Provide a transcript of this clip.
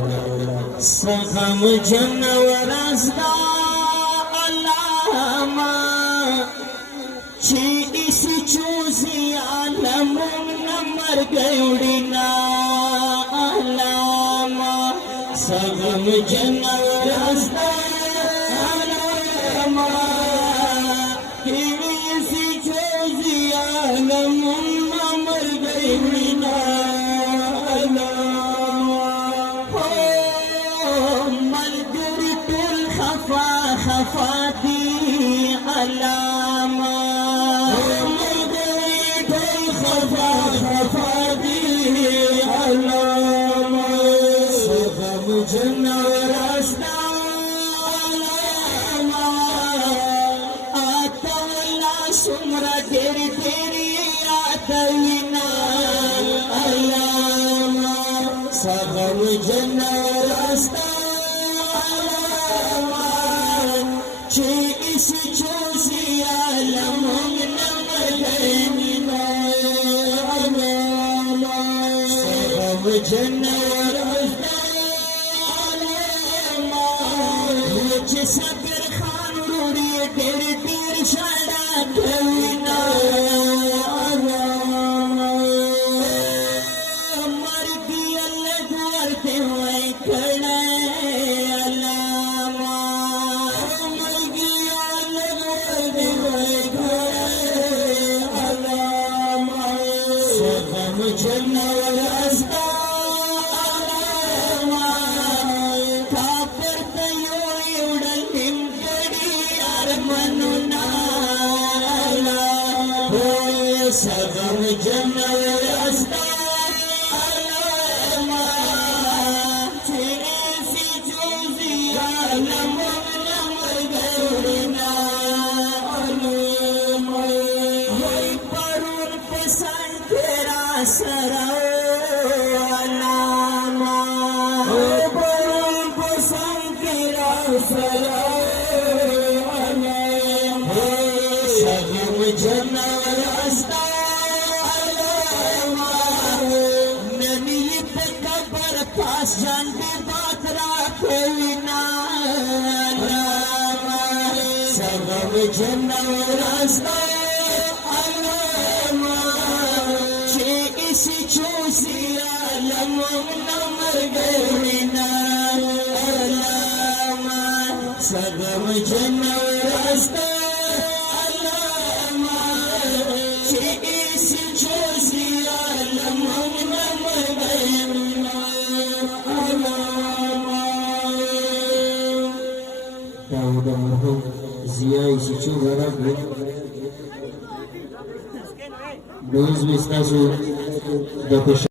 सगम जनवरस्ता अलामा ची इस चूसिया लमुम नमर गयुड़ीना अलामा सगम जनवरस्ता अलामा ची इस चूसिया लमुम नमर गयुड़ीना खफाती अलामा खफाती अलामा सगम जनवरस्ता अलामा आतवला सुमरा तेरी तेरी आतविना अलामा सगम जनवरस्ता ची इस चूसिया लमुम नमर गयुड़ीना अलामा सगम जनवरस्ता अलामा मुझ सबर खान रूड़ी तेरी तेरी शाड़ा गयुड़ीना अलामा मर की अल्लाह दुआरते हुए खड़ा जनवरस्ता अलामा कापर तयोड़ी उड़ल हिमकड़ी अरमनुना अलामा सगम जनवरस्ता अलामा चेसी चूसिया लमुम नमर गयुड़ीना अलामा परुन पसंद तेरा सरा अलामा परुन पसंद तेरा सरा अलामा सगम जनवरस्ता अलामा ननी पे कबर पास जान पे बात राखेविना अलामा सगम जनवरस्ता इस चूसिया लमुम नमर गयुड़ीना अलामा सगम जनवरस्ता अलामा इस चूसिया लमुम नमर गयुड़ीना अलामा दाऊद मरहूम जिया इस चूगरा Dois estados da